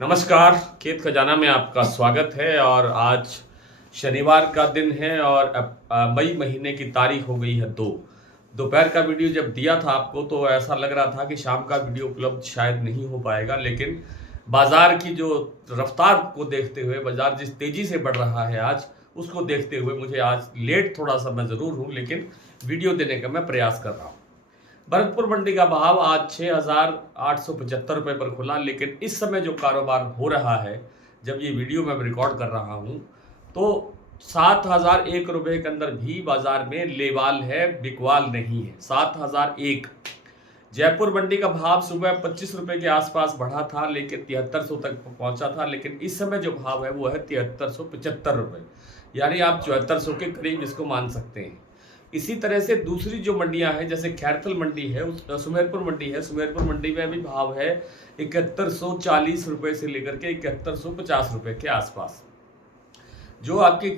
नमस्कार, खेत खजाना में आपका स्वागत है। और आज शनिवार का दिन है और मई महीने की तारीख हो गई है 2। दोपहर का वीडियो जब दिया था आपको तो ऐसा लग रहा था कि शाम का वीडियो उपलब्ध शायद नहीं हो पाएगा, लेकिन बाजार की जो रफ्तार को देखते हुए, बाजार जिस तेजी से बढ़ रहा है आज, उसको देखते हुए मुझे आज लेट थोड़ा सा मैं ज़रूर हूँ, लेकिन वीडियो देने का मैं प्रयास कर रहा हूँ। भरतपुर मंडी का भाव आज 6,875 रुपये पर खुला, लेकिन इस समय जो कारोबार हो रहा है, जब ये वीडियो मैं रिकॉर्ड कर रहा हूँ, तो 7,001 रुपये के अंदर भी बाजार में लेवाल है, बिकवाल नहीं है। 7,001। जयपुर मंडी का भाव सुबह 25 रुपये के आसपास बढ़ा था, लेकिन 7300 तक पहुंचा था, लेकिन इस समय जो भाव है वो है 7375 रुपये, यानी आप 7400 के करीब इसको मान सकते हैं। इसी तरह से दूसरी जो मंडियां हैं, जैसे खैरथल मंडी है, सुमेरपुर मंडी है, सुमेरपुर मंडी में भी भाव है 7140 रुपये से लेकर के 7150 रुपये के आसपास। जो आपकी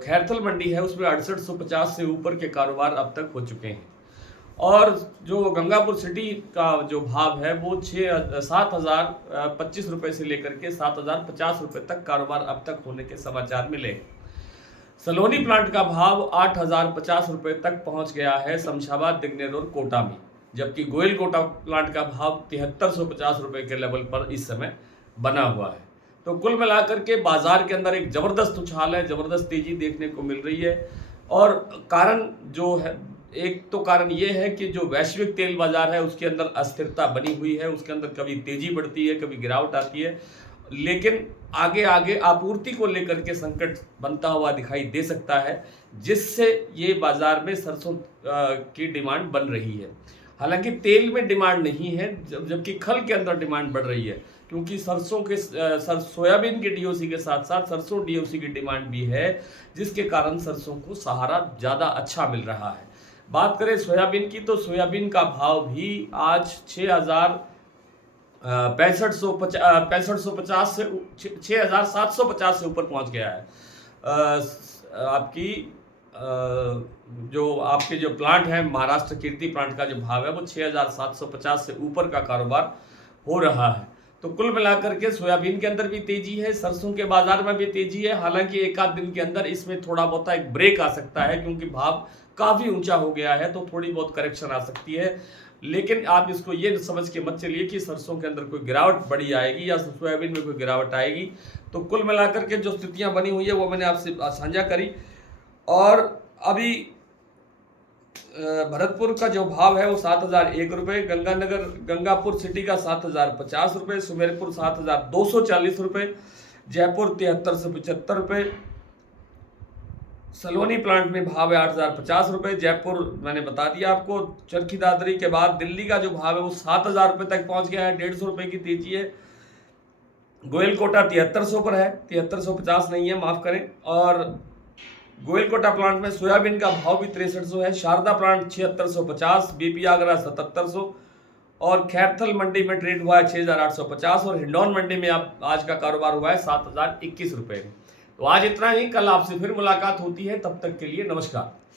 खैरथल मंडी है उसमें 6850 से ऊपर के कारोबार अब तक हो चुके हैं। और जो गंगापुर सिटी का जो भाव है वो 7,025 रुपये से लेकर के 7,050 रुपये तक कारोबार अब तक होने के समाचार मिले। सलोनी प्लांट का भाव 8,050 रुपये तक पहुंच गया है शमशाबाद, दिगनेर और कोटा में, जबकि गोयल कोटा प्लांट का भाव 7350 रुपये के लेवल पर इस समय बना हुआ है। तो कुल मिलाकर के बाजार के अंदर एक ज़बरदस्त उछाल है, ज़बरदस्त तेजी देखने को मिल रही है। और कारण जो है, एक तो कारण ये है कि जो वैश्विक तेल बाजार है उसके अंदर अस्थिरता बनी हुई है, उसके अंदर कभी तेजी बढ़ती है, कभी गिरावट आती है, लेकिन आगे आगे आपूर्ति को लेकर के संकट बनता हुआ दिखाई दे सकता है, जिससे ये बाजार में सरसों की डिमांड बन रही है। हालांकि तेल में डिमांड नहीं है, जबकि खल के अंदर डिमांड बढ़ रही है, क्योंकि सरसों के सोयाबीन के डीओसी के साथ साथ सरसों डीओसी की डिमांड भी है, जिसके कारण सरसों को सहारा ज़्यादा अच्छा मिल रहा है। बात करें सोयाबीन की, तो सोयाबीन का भाव भी आज 6550 से 6750 से ऊपर पहुंच गया है। आपकी जो आपके जो प्लांट है, महाराष्ट्र कीर्ति प्लांट का जो भाव है वो 6750 से ऊपर का कारोबार हो रहा है। तो कुल मिलाकर के सोयाबीन के अंदर भी तेजी है, सरसों के बाजार में भी तेजी है। हालांकि एक आध दिन के अंदर इसमें थोड़ा बहुत एक ब्रेक आ सकता है, क्योंकि भाव काफ़ी ऊंचा हो गया है, तो थोड़ी बहुत करेक्शन आ सकती है। लेकिन आप इसको ये समझ के मत चलिए कि सरसों के अंदर कोई गिरावट बड़ी आएगी या सोयाबीन में कोई गिरावट आएगी। तो कुल मिलाकर के जो स्थितियां बनी हुई है वो मैंने आपसे साझा करी। और अभी भरतपुर का जो भाव है वो 7,001 रुपये, गंगापुर सिटी का 7,050 रुपये, सुमेरपुर 7,240 रुपये, जयपुर 7375 रुपये, सलोनी प्लांट में भाव है 8,050 रुपये, जयपुर मैंने बता दिया आपको। चरखी दादरी के बाद दिल्ली का जो भाव है वो 7,000 रुपये तक पहुंच गया है, 150 रुपये की तेजी है। गोयल कोटा 7300 पर है, 7350 नहीं है, माफ करें। और गोयल कोटा प्लांट में सोयाबीन का भाव भी 6300 है। शारदा प्लांट 7650, बीपी आगरा 7700, और खैरथल मंडी में ट्रेड हुआ है 6,850, और हिंडौन मंडी में आज का कारोबार हुआ है 7,021 रुपये। तो आज इतना ही, कल आपसे फिर मुलाकात होती है, तब तक के लिए नमस्कार।